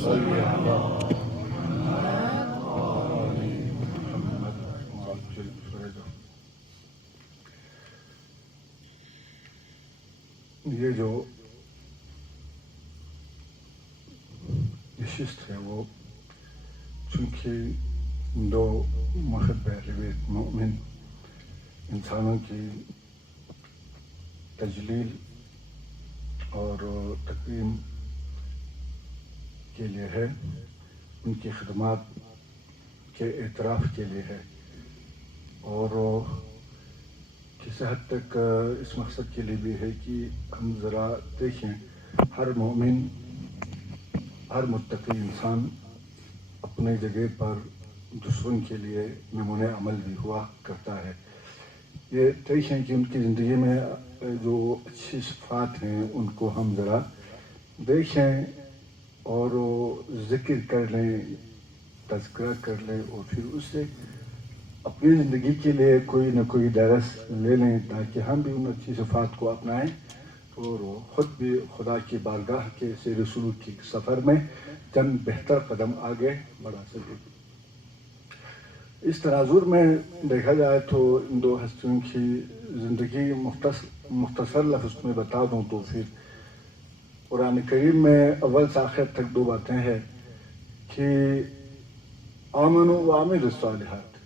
صل على یہ جو نشست ہے وہ چونکہ دو محب اہل بیت مومن انسانوں کی تجلیل اور تکریم کے لیے ہے، ان کی خدمات کے اعتراف کے لیے ہے، اور کسی حد تک اس مقصد کے لیے بھی ہے کہ ہم ذرا دیکھیں ہر مومن، ہر متقی انسان اپنے جگہ پر دوسروں کے لیے نمونۂ عمل بھی ہوا کرتا ہے۔ یہ دیکھیں کہ ان کی زندگی میں جو اچھی صفات ہیں ان کو ہم ذرا دیکھیں اور ذکر کر لیں، تذکرہ کر لیں، اور پھر اس سے اپنی زندگی کے لیے کوئی نہ کوئی درس لے لیں تاکہ ہم بھی ان اچھی صفات کو اپنائیں اور خود بھی خدا کی بارگاہ کے سیر سلوک کے سفر میں چند بہتر قدم آگے بڑھا سکیں۔ اس تناظر میں دیکھا جائے تو ان دو ہستیوں کی زندگی مختصر لفظ میں بتا دوں تو پھر قرآن کریم میں اول سے آخر تک دو باتیں ہیں کہ آمنوا وعملوا الصالحات،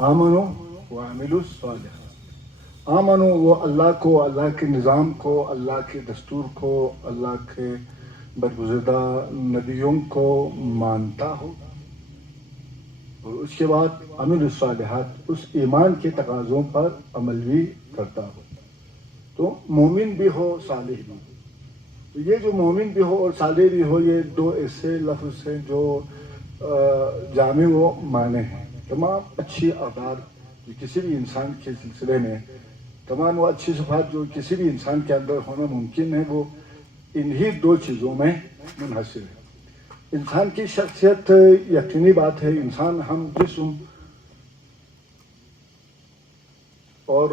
آمنوا وعملوا الصالحات۔ آمنوا وہ اللہ کو، اللہ کے نظام کو، اللہ کے دستور کو، اللہ کے برگزیدہ نبیوں کو مانتا ہو، اور اس کے بعد عمل الصالحات اس ایمان کے تقاضوں پر عمل بھی کرتا ہو، تو مومن بھی ہو، صالح بھی ہو۔ تو یہ جو مومن بھی ہو اور صالح بھی ہو، یہ دو ایسے لفظ ہیں جو جامع و معنی ہیں۔ تمام اچھی اقدار جو کسی بھی انسان کے سلسلے میں، تمام وہ اچھی صفات جو کسی بھی انسان کے اندر ہونا ممکن ہے، وہ انہی دو چیزوں میں منحصر ہے۔ انسان کی شخصیت یقینی بات ہے، انسان ہم جسم اور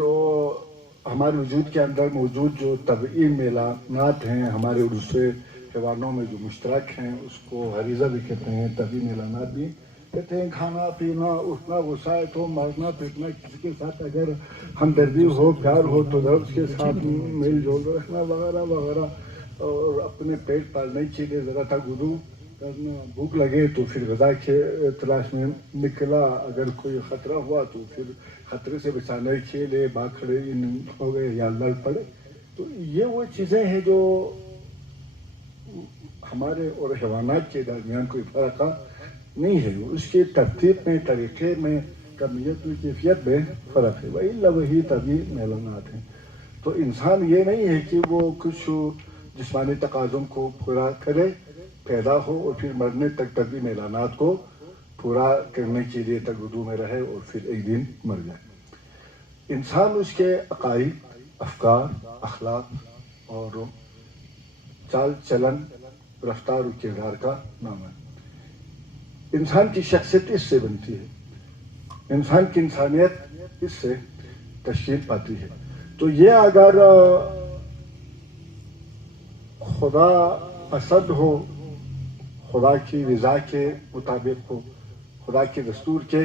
ہمارے وجود کے اندر موجود جو طبعی میلانات ہیں، ہمارے دوسرے حیوانوں میں جو مشترک ہیں، اس کو غریزہ بھی کہتے ہیں، طبعی میلانات بھی کہتے ہیں۔ کھانا پینا، اٹھنا، وسعت ہو، مارنا پیٹنا، کسی کے ساتھ اگر ہمدردی ہو، پیار ہو تو اس کے ساتھ میل جول رکھنا وغیرہ وغیرہ، اور اپنے پیٹ پالنے کے لیے ذرا تھا گدو کرنا، بھوک لگے تو پھر غذا کے تلاش میں نکلا، اگر کوئی خطرہ ہوا تو پھر خطرے سے بچانے کے لیے باکھڑے ہو گئے یا لڑ پڑے۔ تو یہ وہ چیزیں ہیں جو ہمارے اور حیوانات کے درمیان کوئی فرق نہیں ہے، اس کی ترتیب میں، طریقے میں، کمیت میں، کیفیت میں فرق ہے، وَإِلَّا وہی طبعی میلانات ہیں۔ تو انسان یہ نہیں ہے کہ وہ کچھ جسمانی تقاضوں کو پورا کرے، پیدا ہو اور پھر مرنے تک طبعی میلانات کو پورا کرنے کے لیے تگدو میں رہے اور پھر ایک دن مر جائے۔ انسان اس کے عقائد، افکار، اخلاق اور چال چلن، رفتار و کردار کا نام ہے۔ انسان کی شخصیت اس سے بنتی ہے، انسان کی انسانیت اس سے تشکیل پاتی ہے۔ تو یہ اگر خدا پسند ہو، خدا کی رضا کے مطابق ہو، خدا کے دستور کے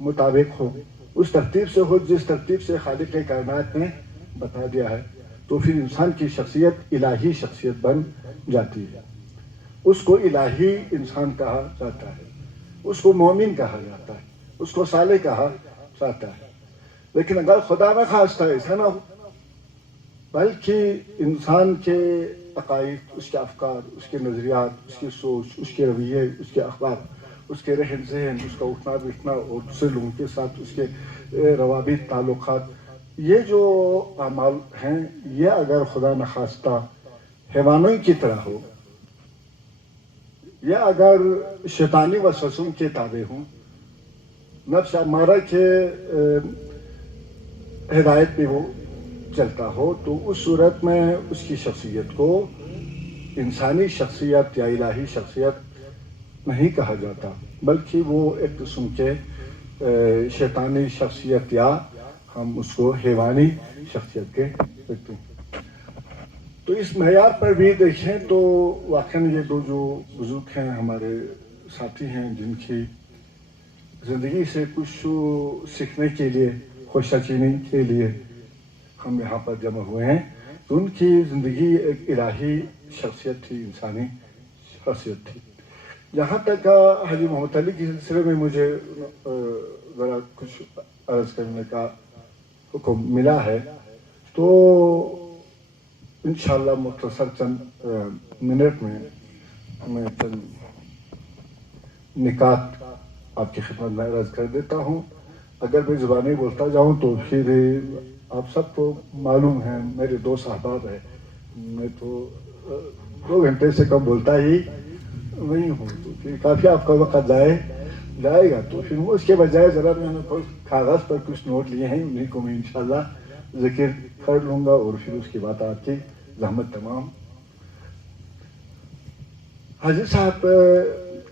مطابق ہو، اس ترتیب سے ہو جس ترتیب سے خالق کائنات نے بتا دیا ہے، تو پھر انسان کی شخصیت الہی شخصیت بن جاتی ہے۔ اس کو الہی انسان کہا جاتا ہے، اس کو مومن کہا جاتا ہے، اس کو صالح کہا جاتا ہے۔ لیکن اگر خدا نہ خواستہ ایسا نہ ہو، بلکہ انسان کے عقائد، اس کے افکار، اس کے نظریات، اس کی سوچ، اس کے رویے، اس کے اخلاق، اس کے رہن سہن، اس کا اٹھنا بیٹھنا اور دوسرے لوگوں کے ساتھ اس کے روابط، تعلقات، یہ جو اعمال ہیں، یہ اگر خدا نخواستہ حیوانوں کی طرح ہو، یا اگر شیطانی وسوسوں کے تابع ہوں، نفس امارہ کے ہدایت پہ وہ چلتا ہو، تو اس صورت میں اس کی شخصیت کو انسانی شخصیت یا الہی شخصیت نہیں کہا جاتا، بلکہ وہ ایک قسم کے شیطانی شخصیت، یا ہم اس کو حیوانی شخصیت کے دیکھتے ہیں۔ تو اس معیار پر بھی دیکھیں تو واقعاً یہ دو جو بزرگ ہیں ہمارے ساتھی ہیں جن کی زندگی سے کچھ سیکھنے کے لیے خوشچینی کے لیے ہم یہاں پر جمع ہوئے ہیں. تو ان کی زندگی ایک الہی شخصیت تھی, انسانی شخصیت تھی. جہاں تک حاجی محمد علی کے سلسلے میں مجھے ذرا کچھ عرض کرنے کا حکم ملا ہے تو انشاءاللہ مختصر چند منٹ میں چند نکات آپ کی خدمت میں عرض کر دیتا ہوں. اگر میں زبانی بولتا جاؤں تو پھر آپ سب کو معلوم ہے میرے دو احباب ہیں, میں تو 2 گھنٹے سے کم بولتا ہی نہیں ہوں, تو پھر کافی آپ کا وقت جائے گا. تو پھر اس کے بجائے ذرا میں نے کاغذ پر کچھ نوٹ لیے ہیں, انہیں کو میں انشاءاللہ ذکر کر لوں گا اور پھر اس کے بعد آپ کی زحمت تمام. حاجی صاحب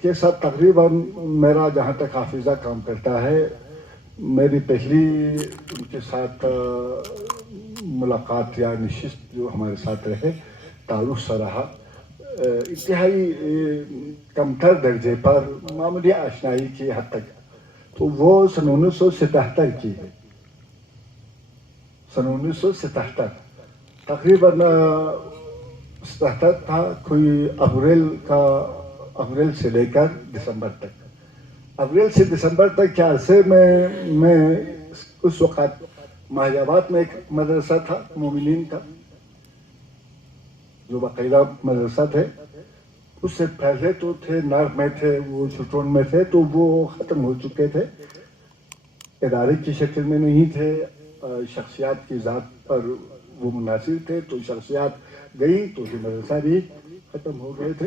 کے ساتھ تقریباً میرا جہاں تک حافظہ کام کرتا ہے, میری پہلی ان کے ساتھ ملاقات یا نشست جو ہمارے ساتھ رہے, تعارف سا رہا, انتہائی کمتر درجے پر معمولی آشنائی کی حد تک, تو وہ سن 1977 کی ہے. سن 1977 تقریباً 77 تھا, کوئی اپریل سے لے کر دسمبر تک, اپریل سے دسمبر تک کے عرصے میں اس وقت ماہی آباد میں ایک مدرسہ تھا مومنین کا, جو باقاعدہ مدرسہ تھے. اس سے پہلے تو تھے نار میں تھے, وہ چٹون میں تھے, تو وہ ختم ہو چکے تھے, ادارے کی شکل میں نہیں تھے, شخصیات کی ذات پر وہ منحصر تھے, تو شخصیات گئی تو یہ مدرسہ بھی ختم ہو گئے تھے.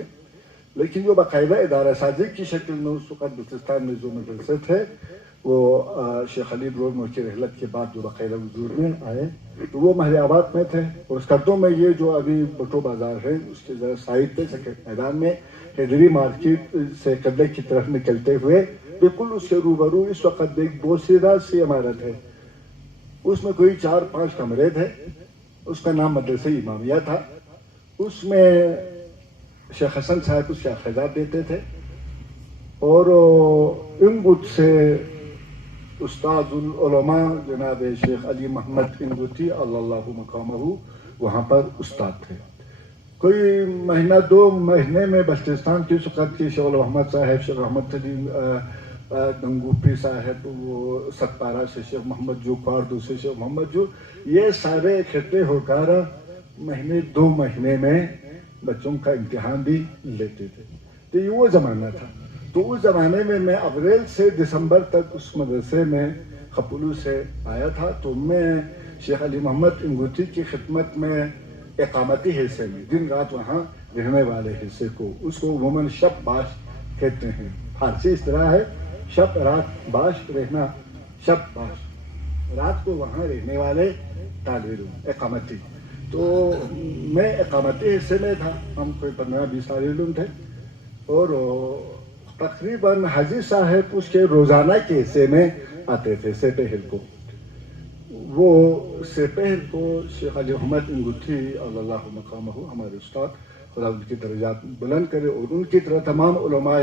لیکن جو باقاعدہ ادارہ سازی کی شکل میں اس وقت بلوچستان میں جو مدرسے تھے وہ شیخ علی برور کی رحلت کے بعد جو باقاعدہ وجود میں آئے, تو وہ ماہی آباد میں تھے. اور اس قدوں میں یہ جو ابھی بٹو بازار ہے اس کے ذرا سائڈ پہ سکٹ میدان میں حیدری مارکیٹ سے قبلے کی طرف نکلتے ہوئے بالکل اس کے روبرو اس وقت ایک بوسیدہ سی عمارت ہے, اس میں کوئی 4-5 کمرے تھے, اس کا نام مدرسہ امامیہ تھا. اس میں شیخ حسن صاحب اس کے خطاب دیتے تھے, اور انگوت سے استاد العلماء جناب شیخ علی محمد انگوتی اللہ مقامہ وہاں پر استاد تھے. کوئی مہینہ 2 مہینے میں بلوچستان کی سقط کی شیخ محمد صاحب, شیخ محمد علی گنگوپی صاحب, وہ ستپارہ سے شیخ محمد جو, پاردو سے شیخ محمد جو, یہ سارے اکٹھے ہو کر 2 مہینے میں بچوں کا امتحان بھی لیتے تھے. تو یہ وہ زمانہ تھا. تو اس زمانے میں اپریل سے دسمبر تک اس مدرسے میں خپولو سے آیا تھا. تو میں شیخ علی محمد انگوتی کی خدمت میں اقامتی حصے میں دن رات وہاں رہنے والے حصے کو, اس کو عموماً شب باش کہتے ہیں, فارسی اصطلاح ہے شب رات باش رہنا, شب باش رات کو وہاں رہنے والے طالب علم اقامتی. تو میں اقامتی حصے میں تھا, ہم کوئی 15-20 طالب علم تھے, اور تقریباً حاجی صاحب اس کے روزانہ کے حصے میں آتے تھے سپہر کو. وہ سپہر کو شیخ علی محمد انگوتی اللہ مقامہ ہمارے استاد, خدا ان کی درجات بلند کرے, اور ان کی طرح تمام علماء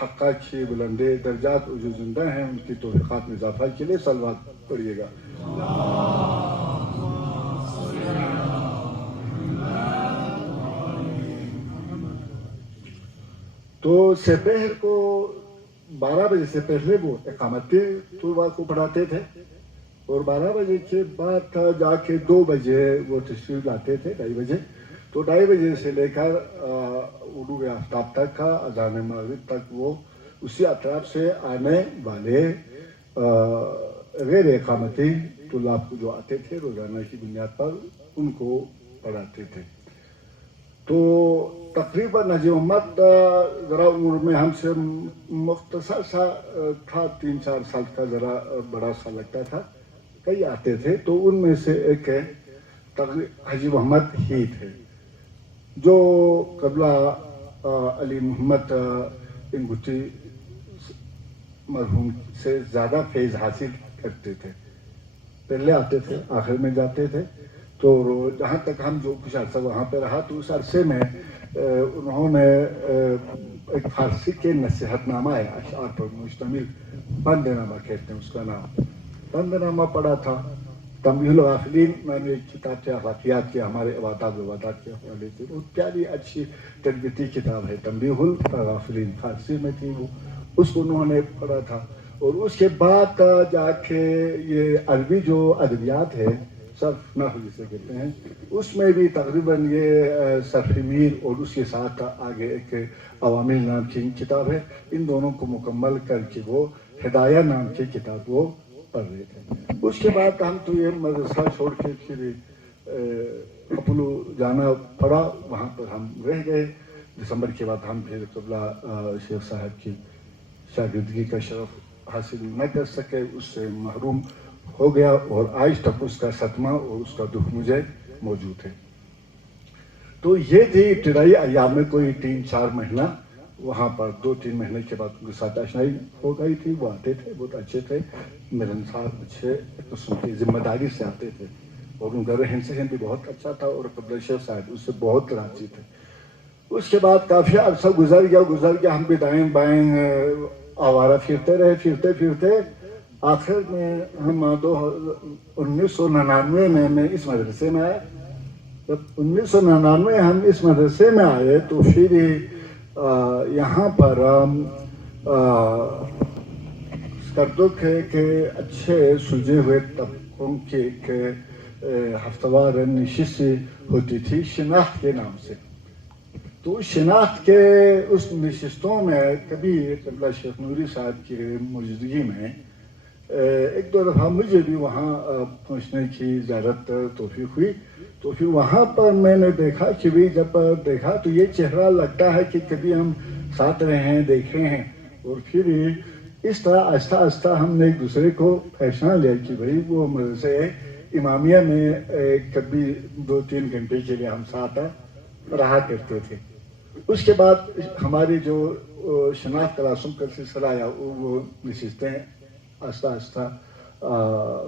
حقہ کی بلندے درجات جو زندہ ہیں ان کی توفیقات میں اضافہ کے لیے صلوات پڑھیے گا. تو سپہر کو 12 بجے سے پہلے وہ اقامتی طلباء کو پڑھاتے تھے, اور 12 بجے کے بعد جا کے 2 بجے وہ تشریف لاتے تھے, 2:30 بجے. تو 2:30 بجے سے لے کر غروب آفتاب تک کا اذان مغرب تک وہ اسی اطراف سے آنے والے غیر اقامتی طلاب جو آتے تھے روزانہ کی بنیاد پر ان کو پڑھاتے تھے. تو تقریباً حاجی محمد ذرا عمر میں ہم سے مختصر سا تھا, 3-4 سال کا, ذرا بڑا سا لگتا تھا. کئی آتے تھے, تو ان میں سے ایک ہے حاجی محمد ہی تھے جو قبلہ علی محمد انگوتی مرحوم سے زیادہ فیض حاصل کرتے تھے. پہلے آتے تھے, آخر میں جاتے تھے. تو جہاں تک ہم جو کچھ عرصہ وہاں پہ رہا تو اس عرصے میں انہوں نے ایک فارسی کے نصیحت نامہ ہے اشعار پر مشتمل، بند نامہ کہتے ہیں اس کا نام، بند نامہ پڑھا تھا۔ تنبیہ الغافلین میں نے ایک کتاب تھی اخلاقیات کی، ہمارے عبادات کے حوالے سے، بہت پیاری اچھی تربیتی کتاب ہے تنبیہ الغافلین، فارسی میں تھی وہ، اس کو انہوں نے پڑھا تھا۔ اور اس کے بعد جا کے یہ عربی جو ادبیات ہے، صرف نحو جسے کہتے ہیں، اس میں بھی تقریباً یہ صرف میر اور اس کے ساتھ آگے ایک عوامل نام کی کتاب ہے، ان دونوں کو مکمل کر کے وہ ہدایہ نام کی کتاب وہ پڑھ رہے تھے۔ اس کے بعد ہم تو یہ مدرسہ چھوڑ کے پھر اپلو جانا پڑا، وہاں پر ہم رہ گئے۔ دسمبر کے بعد ہم پھر قبلہ شیخ صاحب کی شاگردگی کا شرف حاصل نہ کر سکے، اس سے محروم ہو گیا، اور آج تک اس کا صدمہ اور اس کا دکھ مجھے موجود ہے۔ تو یہ تھی ابتدائی ایام میں کوئی 3-4 مہینہ وہاں پر، 2-3 مہینے کے بعد ان کے ساتھ آشنائی ہو گئی تھی۔ وہ آتے تھے، بہت اچھے تھے، ملنسار، اچھے قسم کی ذمہ داری سے آتے تھے، اور ان کا رہن سہن بھی بہت اچھا تھا، اور قبلہ شیخ صاحب اس سے بہت راضی تھے۔ اس کے بعد کافی عرصہ گزر گیا، ہم بھی دائیں بائیں آوارہ پھرتے رہے، آخر میں ہم 1999 میں اس مدرسے میں آئے۔ جب 1999 ہم اس مدرسے میں آئے تو پھر یہاں پر کردک ہے کہ اچھے سلجھے ہوئے طبقوں کی ایک ہفتہ وار نشست ہوتی تھی شناخت کے نام سے۔ تو شناخت کے اس نشستوں میں کبھی قبلہ شیخ نوری صاحب کی موجودگی میں ایک دو دفعہ مجھے بھی وہاں پہنچنے کی زیارت توفیق ہوئی۔ تو پھر وہاں پر میں نے دیکھا کہ بھی جب دیکھا تو یہ چہرہ لگتا ہے کہ کبھی ہم ساتھ رہے ہیں، دیکھ رہے ہیں، اور پھر اس طرح آہستہ آہستہ ہم نے ایک دوسرے کو پہچان لیا کہ بھائی وہ مدرسے امامیہ میں کبھی 2-3 گھنٹے کے لیے ہم ساتھ رہا کرتے تھے۔ اس کے بعد ہماری جو شناخت کلاسوں کا سلسلہ آیا، وہ نشستیں آہستہ آہستہ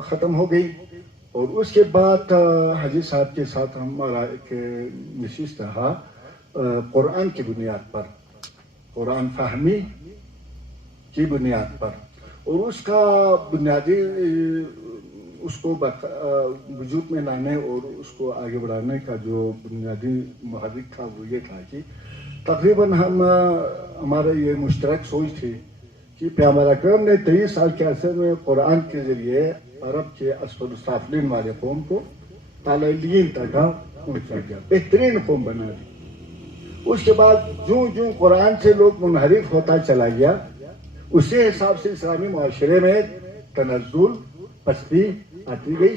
ختم ہو گئی، اور اس کے بعد حاجی صاحب کے ساتھ ہمارا ایک نشست رہا قرآن کی بنیاد پر، قرآن فہمی کی بنیاد پر، اور اس کا بنیادی اس کو وجود میں لانے اور اس کو آگے بڑھانے کا جو بنیادی محرک تھا وہ یہ تھا کہ تقریباً ہمارا یہ مشترک سوچ تھی کہ پیغمبر اکرم نے 23 سال کے عرصے میں قرآن کے ذریعے عرب کے اسفل السافلین والے قوم کو طالعین تک پہنچا دیا، بہترین قوم بنا دی۔ اس کے بعد جو قرآن سے لوگ منحرف ہوتا چلا گیا، اسی حساب سے اسلامی معاشرے میں تنزل، پستی آتی گئی،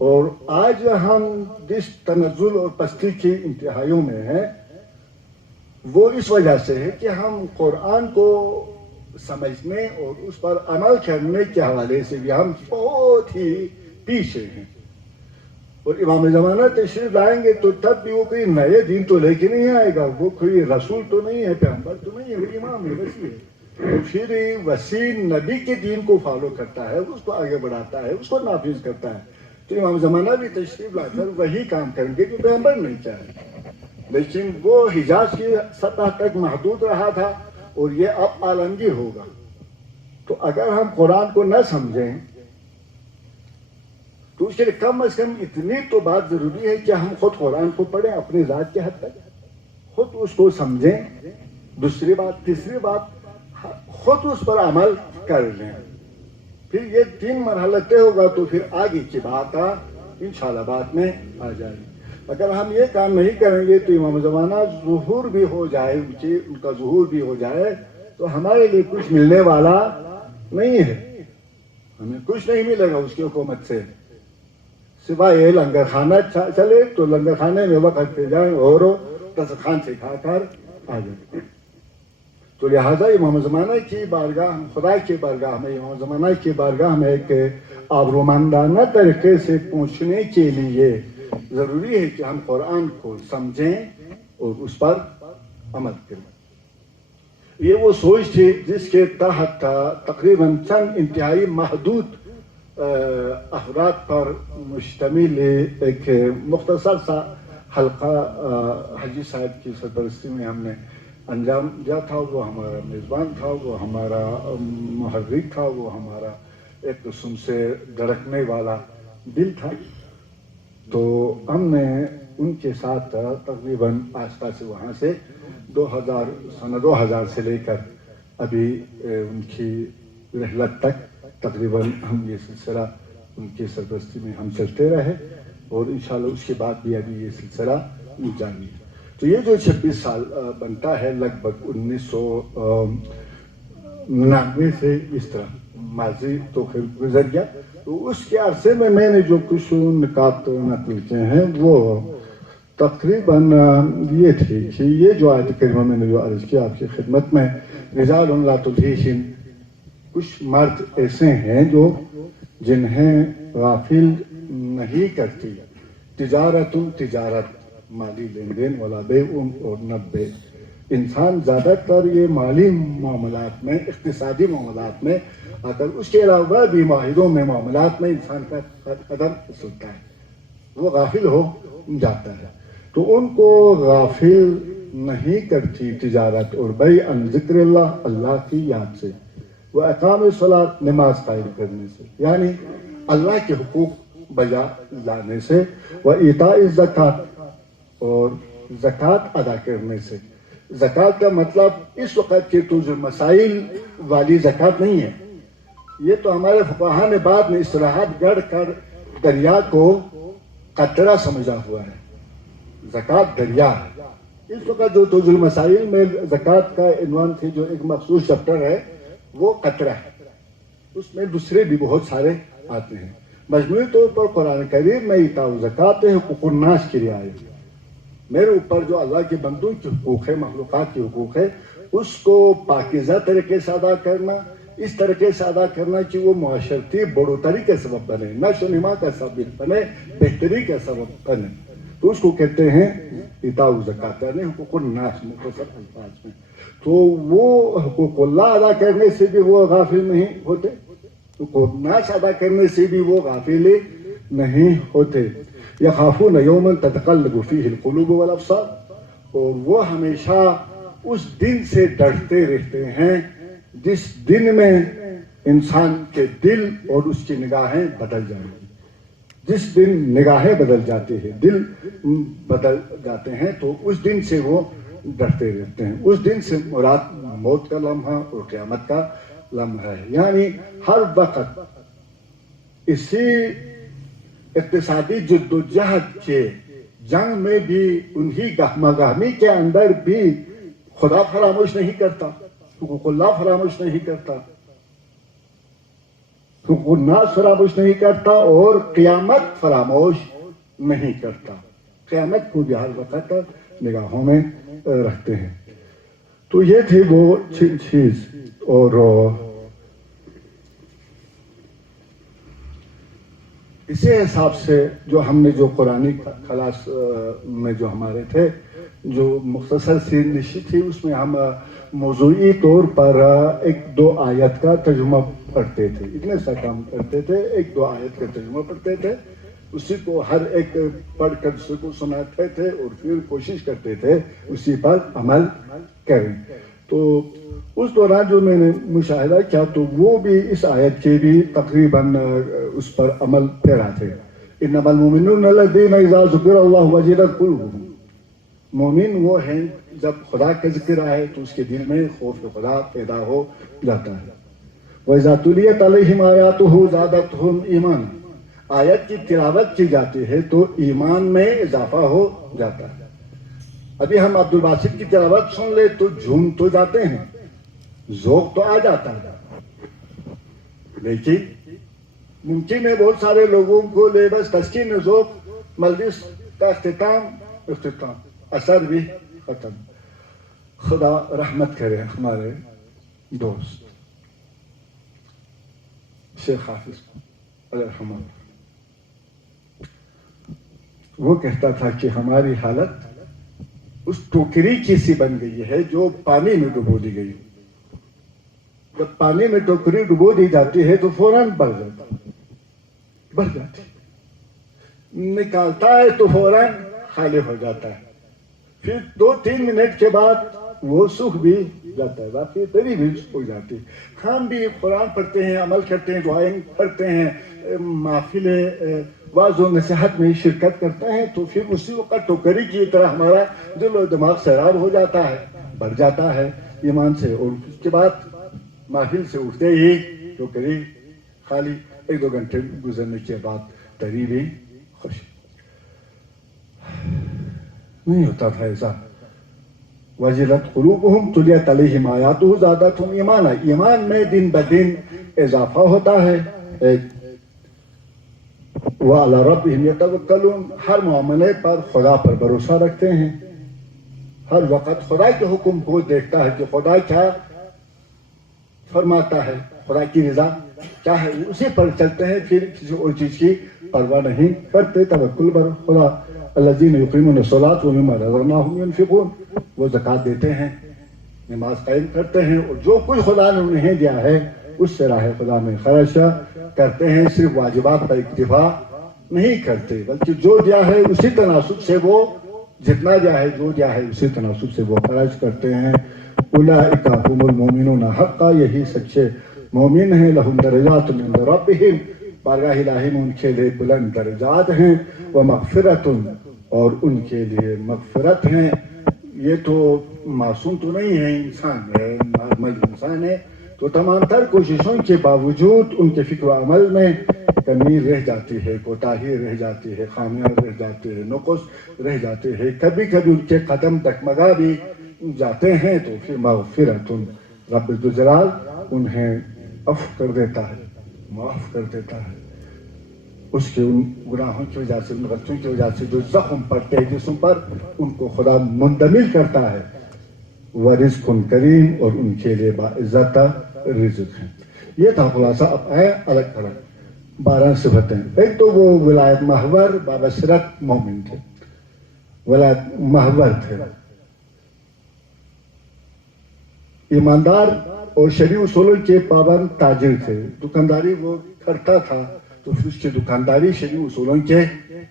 اور آج ہم جس تنزل اور پستی کی انتہائیوں میں ہیں وہ اس وجہ سے ہے کہ ہم قرآن کو سمجھنے اور اس پر عمل کرنے کے حوالے سے بھی ہم بہت ہی پیچھے ہیں۔ اور امام زمانہ تشریف لائیں گے تو تب بھی وہ کوئی نئے دین تو لے کے نہیں آئے گا، وہ کوئی رسول تو نہیں ہے، پیغمبر تو نہیں ہے، وہ امام ہے، وسیع ہے۔ اور پھر وسیع نبی کے دین کو فالو کرتا ہے، اس کو آگے بڑھاتا ہے، اس کو نافذ کرتا ہے۔ تو امام زمانہ بھی تشریف لا کر وہی کام کریں گے جو پیغمبر نہیں چاہے، لیکن وہ حجاز کی سطح تک محدود رہا تھا، اور یہ اب عالمگیر ہوگا۔ تو اگر ہم قرآن کو نہ سمجھیں تو اس کے لیے کم از کم اتنی تو بات ضروری ہے کہ ہم خود قرآن کو پڑھیں، اپنی ذات کے حد تک خود اس کو سمجھیں، دوسری بات، تیسری بات خود اس پر عمل کر لیں۔ پھر یہ 3 مرحلہ طے ہوگا تو پھر آگے کی بات انشاءاللہ بعد میں آ جائے گی۔ اگر ہم یہ کام نہیں کریں گے تو امام زمانہ ظہور بھی ہو جائے، ان کا ظہور بھی ہو جائے تو ہمارے لیے کچھ ملنے والا نہیں ہے، ہمیں کچھ نہیں ملے گا اس کی حکومت سے، سوائے یہ لنگر خانہ چلے تو لنگر خانے میں وقت پہ جائیں اور دسترخوان سے کھا کر آ جائیں۔ تو لہٰذا امام زمانہ کی بارگاہ، خدا کی بارگاہ میں، امام زمانہ کی بارگاہ میں ایک آبرومندانہ طریقے سے پہنچنے کے لیے ضروری ہے کہ ہم قرآن کو سمجھیں اور اس پر عمل کریں۔ یہ وہ سوچ تھی جس کے تحت تقریباً چند انتہائی محدود افراد پر مشتمل ایک مختصر سا حلقہ حاجی صاحب کی سرپرستی میں ہم نے انجام دیا تھا. وہ ہمارا میزبان تھا, وہ ہمارا محرک تھا, وہ ہمارا ایک قسم سے دھڑکنے والا دل تھا. تو ہم نے ان کے ساتھ تقریباً آس پاس سے وہاں سے 2000 سے لے کر ابھی ان کی رحلت تک تقریباً ہم یہ سلسلہ ان کی سرپرستی میں ہم چلتے رہے, اور انشاءاللہ اس کے بعد بھی ابھی یہ سلسلہ جاری ہے. تو یہ جو 26 سال بنتا ہے لگ بھگ 1999 سے اس طرح ماضی تو پھر گزر گیا. تو اس کے عرصے میں نے جو کچھ نکات نقل کیے ہیں وہ تقریباً یہ تھی کہ یہ جو آیت کریمہ میں نے جو عرض کیا آپ کی خدمت میں, رجال لا تلہیہم, کچھ مرد ایسے ہیں جو جنہیں غافل نہیں کرتی تجارت مالی لین دین ولا بیع اور نہ بیع. انسان زیادہ تر یہ مالی معاملات میں, اقتصادی معاملات میں, اگر اس کے علاوہ بھی معاہدوں میں, معاملات میں انسان کا قدم پھسلتا ہے, وہ غافل ہو جاتا ہے. تو ان کو غافل نہیں کرتی تجارت اور بیع عن ذکر اللہ, اللہ کی یاد سے, وہ اقام الصلاۃ, نماز قائم کرنے سے, یعنی اللہ کے حقوق بجا لانے سے, وہ ایتاء الزکوٰۃ, اور زکوٰۃ ادا کرنے سے. زکوٰۃ کا مطلب اس وقت کے تو جو مسائل والی زکوٰۃ نہیں ہے, یہ تو ہمارے فقہاء نے بعد میں اصطلاحات گڑھ کر دریا کو قطرہ سمجھا ہوا ہے. زکوٰۃ دریا ہے. اس وقت جو توجہ المسائل میں زکوٰۃ کا عنوان تھی, جو ایک مخصوص چیپٹر ہے, وہ قطرہ ہے. اس میں دوسرے بھی بہت سارے آتے ہیں. مجموعی طور پر قرآن کریم میں ایتاء زکوٰۃ حقوق الناس کی رعایت, میرے اوپر جو اللہ کے بندوں کے حقوق ہے, مخلوقات کے حقوق ہے, اس کو پاکیزہ طریقے سے ادا کرنا, اس طریقے سے ادا کرنا کہ وہ معاشرتی بڑھوتری کا سبب بنے, نشو و نما کا سبب بنے, بہتری کا سبب بنے. تو اس کو کہتے ہیں ایتاء زکوٰۃ, یعنی حقوق الناس مختصر الفاظ میں. تو وہ حقوق اللہ ادا کرنے سے بھی وہ غافل نہیں ہوتے, حقوق الناس ادا کرنے سے بھی وہ غافل نہیں ہوتے. یخافون یوما تتقلب فیہ القلوب والابصار, اور وہ ہمیشہ اس دن سے ڈرتے رہتے ہیں جس دن میں انسان کے دل اور اس کی نگاہیں بدل جائیں گی. جس دن نگاہیں بدل جاتی ہیں, دل بدل جاتے ہیں, تو اس دن سے وہ ڈرتے رہتے ہیں. اس دن سے مراد موت کا لمحہ اور قیامت کا لمحہ ہے. یعنی ہر وقت اسی اقتصادی جد و جہد کے جنگ میں بھی, انہی گہمہ گہمی کے اندر بھی خدا فراموش نہیں کرتا, حقوق اللہ فراموش نہیں کرتا, حقوق الناس فراموش نہیں کرتا, اور قیامت فراموش نہیں کرتا. قیامت کو بھی ہر وقت نگاہوں میں رکھتے ہیں. تو یہ تھی وہ چیز. اور اسی حساب سے جو ہم نے جو قرآنی کلاس میں جو ہمارے تھے, جو مختصر سی نشست تھی, اس میں ہم موضوعی طور پر 1-2 آیت کا ترجمہ پڑھتے تھے. اتنے سا کام کرتے تھے, 1-2 آیت کا ترجمہ پڑھتے تھے, اسی کو ہر ایک پڑھ کر دوسرے کو سناتے تھے, اور پھر کوشش کرتے تھے اسی پر عمل کریں. تو اس دوران جو میں نے مشاہدہ کیا, تو وہ بھی اس آیت کے بھی تقریباً اس پر عمل پیرا تھے. انما المؤمنون الذین اذا ذکر اللہ وجلت قلوبہم, مومن وہ ہیں جب خدا کا ذکر آئے تو اس کے دل میں خوف خدا پیدا ہو جاتا ہے. وَإِذَا تُلِيَتْ عَلَيْهِمْ آيَاتُهُ زَادَتْهُمْ ایمانا, آیت کی تلاوت کی جاتی ہے تو ایمان میں اضافہ ہو جاتا ہے. ابھی ہم عبد الباسط کی تلاوت سن لے تو جھوم تو جاتے ہیں, ذوق تو آ جاتا ہے, لیکن ممکن ہے بہت سارے لوگوں کو لے بس تسکین ذوق, مجلس کا اختتام, اثر بھی ختم. خدا رحمت کرے ہمارے دوست شیخ حافظ علیہ الرحمہ. وہ کہتا تھا کہ ہماری حالت اس ٹوکری کی سی بن گئی ہے جو پانی میں ڈبو دی گئی. جب پانی میں ٹوکری ڈبو دی جاتی ہے تو فوراً بڑھ جاتا ہے, بڑھ جاتی ہے، نکالتا ہے تو فوراً خالی ہو جاتا ہے، پھر 2-3 منٹ کے بعد وہ سوکھ بھی جاتا ہے، باقی تری بھی ہو جاتی ہے۔ ہم بھی قرآن پڑھتے ہیں، عمل کرتے ہیں، دعائیں پڑھتے ہیں، محفل واعظ و نصیحت میں شرکت کرتے ہیں، تو پھر اسی وقت ٹوکری کی طرح ہمارا دل و دماغ سیراب ہو جاتا ہے، بڑھ جاتا ہے ایمان سے، اور اس کے بعد محفل سے اٹھتے ہی ٹوکری خالی، 1-2 گھنٹے گزرنے کے بعد تری بھی خوش نہیں ہوتا تھا ایسا۔ وجلت قلوبہم تلیت علیہم آیاتہ زادتہم ایمانا، ایمان میں دن بدن اضافہ ہوتا ہے۔ وعلی ربہم یتوکلون، ہر معاملے پر خدا پر بھروسہ رکھتے ہیں، ہر وقت خدا کے حکم کو دیکھتا ہے کہ خدا کیا فرماتا ہے، خدا کی رضا کیا ہے، اسی پر چلتے ہیں، پھر کسی اور چیز کی پرواہ نہیں کرتے۔ توکل بر خدا، الذین یقیمون الصلاۃ ومما رزقناہم ینفقون، وہ زکوٰۃ دیتے ہیں، نماز قائم کرتے ہیں، اور جو کچھ خدا نے انہیں دیا ہے اس سے راہ خدا میں خرچ کرتے ہیں۔ صرف واجبات پر اکتفا نہیں کرتے، بلکہ جو دیا ہے اسی تناسب سے وہ، جتنا دیا ہے، جو دیا ہے اسی تناسب سے وہ خرچ کرتے ہیں۔ اولئک هم المؤمنون حقا، یہی سچے مومن ہیں۔ لہم درجات عند ربہم، بارگاہ الہی میں ان کے لیے بلند درجات ہیں۔ ومغفرۃ، اور ان کے لیے مغفرت ہیں۔ یہ تو معصوم تو نہیں ہے، انسان ہے، نارمل انسان ہے، تو تمام تر کوششوں کے باوجود ان کے فکر و عمل میں کمی رہ جاتی ہے، کوتاہی رہ جاتی ہے، خامیاں رہ جاتے ہیں، نقص رہ جاتے ہیں، کبھی کبھی ان کے قدم ڈگمگا بھی جاتے ہیں، تو پھر مغفرت، رب ذوالجلال انہیں عفو کر دیتا ہے، معاف کر دیتا ہے، اس کے ان گناہوں کی وجہ سے، ان غلطیوں کی وجہ سے جو زخم پڑتے ہیں جسم پر، ان کو خدا منتقل کرتا ہے۔ ورزق کریم، اور ان کے لیے باعزت رزق ہے۔ یہ تھا خلاصہ۔ اب آئے الگ الگ 12 صفتیں۔ ایک تو وہ ولایت محور بابصرت مومن تھے، ولایت محور تھے، ایماندار اور شرعی اصولوں کے پابند تاجر تھے، دکانداری وہ کرتا تھا تو پھر اس کی دکانداری شرعی اصولوں کے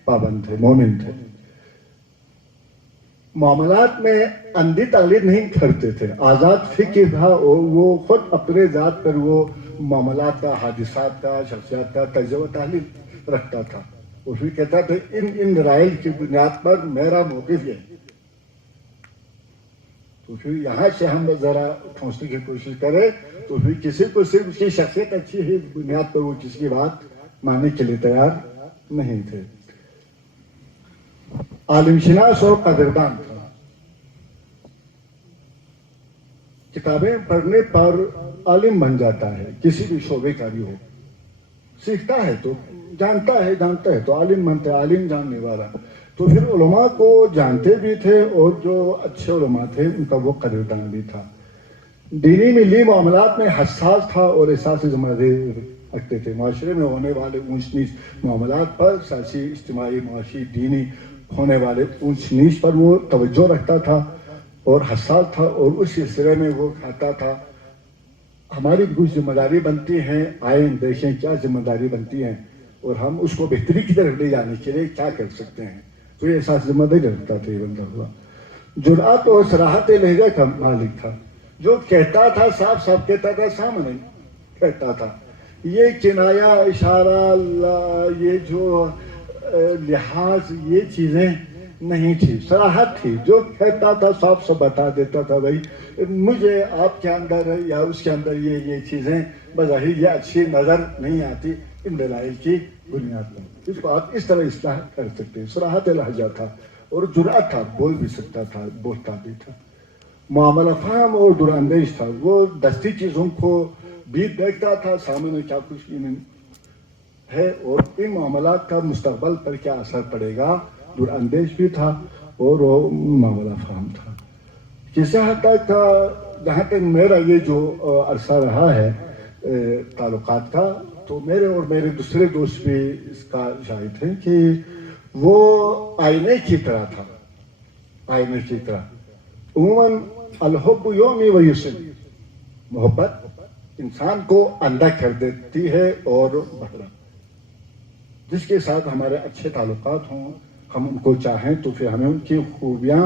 پابند تھے، مومن تھے۔ معاملات میں اندھی تقلید نہیں کرتے تھے، آزاد فکر تھا، اور وہ خود اپنے ذات پر وہ معاملات کا، حادثات کا، شخصیات کا تجزیہ و تحلیل رکھتا تھا، اور پھر کہتا تھا ان رائل کی بنیاد پر میرا موقف یہ۔ تو پھر یہاں سے ہم ذرا ٹھونسنے کی کوشش کریں تو پھر کسی کو صرف اس کی شخصیت اچھی ہے بنیاد پر وہ کسی کی بات ماننے کے لیے تیار نہیں تھے۔ عالم شناس اور قدردان تھا، کتابیں پڑھنے پر عالم بن جاتا ہے، کسی بھی شعبے کا بھی ہو، سیکھتا ہے تو جانتا ہے تو عالم بنتا ہے، عالم جاننے والا۔ تو پھر علماء کو جانتے بھی تھے، اور جو اچھے علماء تھے ان کا وہ قدردان بھی تھا۔ دینی ملی معاملات میں حساس تھا اور احساس ذمہ داری رکھتے تھے، معاشرے میں ہونے والے اونچ نیچ معاملات پر، سیاسی، اجتماعی، معاشی، دینی ہونے والے اونچ نیچ پر وہ توجہ رکھتا تھا اور حساس تھا، اور اس سلسلے میں وہ کھاتا تھا ہماری کچھ ذمہ داری بنتی ہیں، آئیں دیکھیں کیا ذمہ داری بنتی ہیں، اور ہم اس کو بہتری کی طرف لے جانے کے لیے کیا کر سکتے ہیں۔ تو یہ احساس ذمہ داری رکھتا تھا یہ بندہ ہوا۔ جرأت اور صراحت لہجہ کا مالک تھا، جو کہتا تھا صاف صاف کہتا تھا، سامنے کہتا تھا، یہ کنایا، اشارہ، یہ جو لحاظ، یہ چیزیں نہیں تھی، صراحت تھی، جو کہتا تھا صاف صاف بتا دیتا تھا، بھائی مجھے آپ کے اندر یا اس کے اندر یہ چیزیں بظاہر یہ اچھی نظر نہیں آتی، ان دلائل کی بنیاد پر اس کو آپ اس طرح اصلاح کر سکتے ہیں۔ صراحت لہجہ تھا اور جرأت تھا، بول بھی سکتا تھا، بولتا بھی تھا۔ معاملہ فہم اور دراندیش تھا، وہ دستی چیزوں کو بھی دیکھتا تھا، سامنے کیا کچھ ہے اور ان معاملات کا مستقبل پر کیا اثر پڑے گا، دراندیش بھی تھا اور وہ معاملہ فہم تھا۔ کسی حد تک جہاں تک میرا یہ جو عرصہ رہا ہے تعلقات کا، تو میرے اور میرے دوسرے دوست بھی اس کا شاہد ہیں کہ وہ آئینے کی طرح تھا، آئینے کی طرح۔ عموماً الحب یومی و یسم، محبت انسان کو اندھا کر دیتی ہے اور بہرا، جس کے ساتھ ہمارے اچھے تعلقات ہوں، ہم ان کو چاہیں تو پھر ہمیں ان کی خوبیاں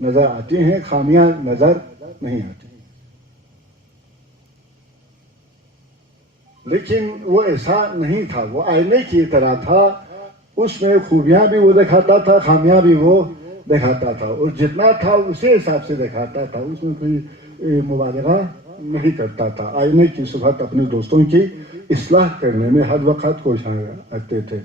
نظر آتی ہیں، خامیاں نظر نہیں آتی. لیکن وہ ایسا نہیں تھا، وہ آئینے کی طرح تھا. اس میں خوبیاں بھی وہ دکھاتا تھا، خامیاں بھی وہ دکھاتا تھا، اور جتنا تھا اسی حساب سے دکھاتا تھا. اس میں کوئی مبالغہ نہیں کرتا تھا. آئینے کی صفت اپنے دوستوں کی اصلاح کرنے میں ہر وقت کوشاں رکھتے تھے.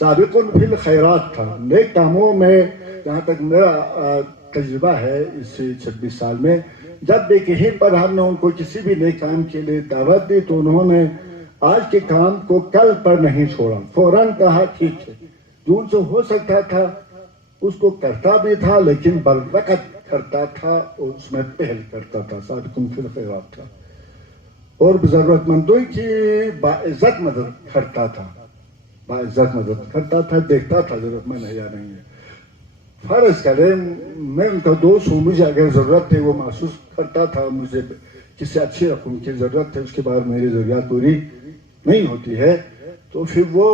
سابقون فی الخیرات تھا. نیک کاموں میں جہاں تک میرا تجربہ ہے اس 26 سال میں، جب بھی کہیں پر ہم نے ان کو کسی بھی نیک کام کے لیے دعوت دی تو انہوں نے آج کے کام کو کل پر نہیں چھوڑا، فوراً کہا ٹھیک ہے. جو ان سے ہو سکتا تھا اس کو کرتا بھی تھا، لیکن بروقت کرتا تھا اور اس میں پہل کرتا تھا. سابقون فی الخیرات تھا. اور ضرورت مندوں کی باعزت مدد کرتا تھا، باعزت مدد کرتا تھا. دیکھتا تھا ضرورت مند ہے یا نہیں ہے. فرض کریں میں ان کا دوست ہوں، مجھے اگر ضرورت ہے، وہ محسوس کرتا تھا مجھے کسی اچھی رقم کی ضرورت ہے، اس کے بعد میری ضروریات پوری نہیں ہوتی ہے، تو پھر وہ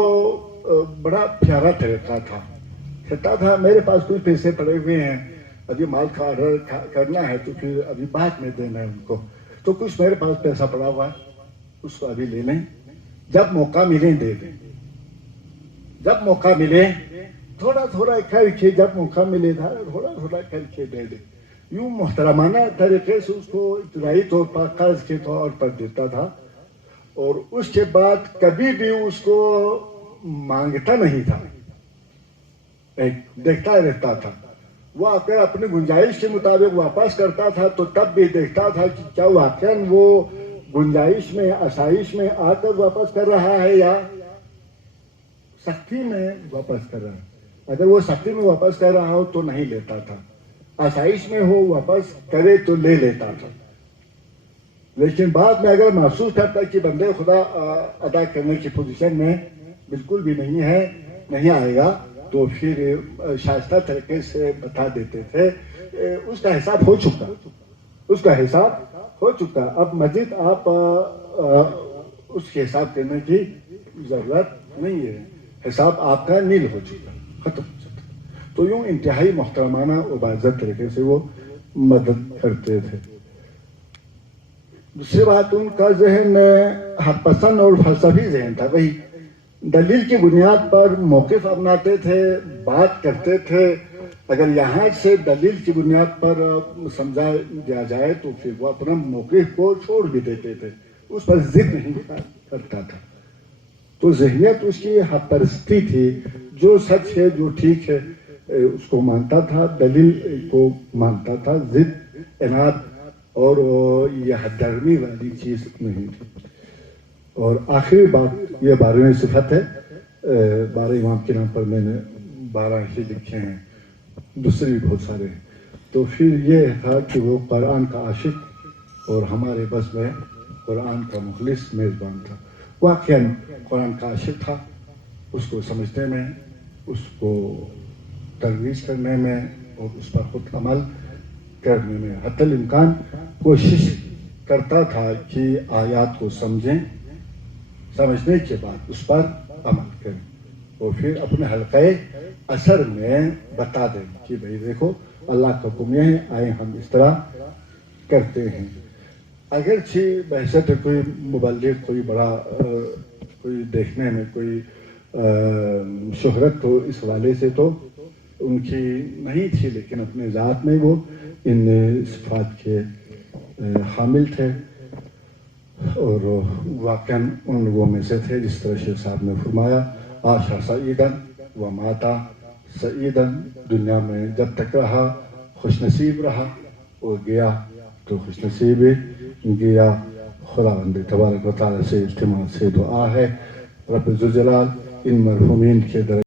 بڑا پیارا طریقہ تھا. کہتا تھا میرے پاس کچھ پیسے پڑے ہوئے ہیں، ابھی مال کا آرڈر کرنا ہے تو پھر ابھی بعد میں دینا ہے ان کو، تو کچھ میرے پاس پیسہ پڑا ہوا ہے، اس کو ابھی لے لیں، جب موقع ملے دے دیں. جب موقع ملے تھوڑا تھوڑا کر کے، جب موقع ملے تھوڑا تھوڑا کر کے دے دیں. یوں محترمانہ طریقے سے اس کو ابتدائی طور پر قرض کے طور پر دیتا تھا، اور اس کے بعد کبھی بھی اس کو مانگتا نہیں تھا، دیکھتا رہتا تھا. وہ اگر اپنی گنجائش کے مطابق واپس کرتا تھا تو تب بھی دیکھتا تھا کہ کیا واقعاً وہ گنجائش میں، آسائش میں آ کر واپس کر رہا ہے یا سختی میں واپس کر رہا ہے. اگر وہ سختی میں واپس کر رہا ہو تو نہیں لیتا تھا، آسائش میں ہو واپس کرے تو لے لیتا تھا. لیکن بعد میں اگر محسوس کرتا کہ بندے خدا ادا کرنے کی پوزیشن میں بالکل بھی نہیں ہے، نہیں آئے گا، تو پھر شائستہ طریقے سے بتا دیتے تھے. اس کا حساب ہو چکا، اس کا حساب ہو چکا. اب مزید آپ اس کے حساب کرنے کی ضرورت نہیں ہے، حساب آپ کا نیل ہو چکا، ختم ہو چکا. تو یوں انتہائی محترمانہ و باعزت طریقے سے وہ مدد کرتے تھے. دوسری بات، ان کا ذہن حق پسند اور فلسفی ذہن تھا. وہی دلیل کی بنیاد پر موقف اپناتے تھے، بات کرتے تھے. اگر یہاں سے دلیل کی بنیاد پر سمجھا دیا جائے تو پھر وہ اپنا موقف کو چھوڑ بھی دیتے تھے، اس پر ضد نہیں کرتا تھا. تو ذہنیت اس کی حق پرستی تھی، جو سچ ہے، جو ٹھیک ہے اس کو مانتا تھا، دلیل کو مانتا تھا. ضد، عناد اور یہ حد درمی والی چیز نہیں تھی. اور آخری بات، یہ 12ویں صفت ہے. 12 امام کے نام پر میں نے 12 ہی لکھے ہیں، دوسرے بھی بہت سارے ہیں. تو پھر یہ تھا کہ وہ قرآن کا عاشق اور ہمارے بس میں قرآن کا مخلص میزبان تھا. واقعاً قرآن کا عاشق تھا. اس کو سمجھنے میں، اس کو ترویج کرنے میں اور اس پر خود عمل کرنے میں حتی الامکان کوشش کرتا تھا کہ آیات کو سمجھیں، سمجھنے کے بعد اس پر عمل کریں، اور پھر اپنے حلقہ اثر میں بتا دیں کہ بھئی دیکھو اللہ کا حکم یہ ہے، آئے ہم اس طرح کرتے ہیں. اگرچہ بحثیت کوئی مبلغ، کوئی بڑا کوئی دیکھنے میں کوئی شہرت ہو اس حوالے سے تو ان کی نہیں تھی، لیکن اپنے ذات میں وہ ان صفات کے حامل تھے. اور واقعاً ان لوگوں میں سے تھے جس طرح شیخ صاحب نے فرمایا، عاشا سعیداً و ماتا سعیداً. دنیا میں جب تک رہا خوش نصیب رہا، اور گیا تو خوش نصیب گیا. خداوند تبارک و تعالی سے اجتماع سے دعا ہے رب ذوالجلال ان مرحومین کے درجے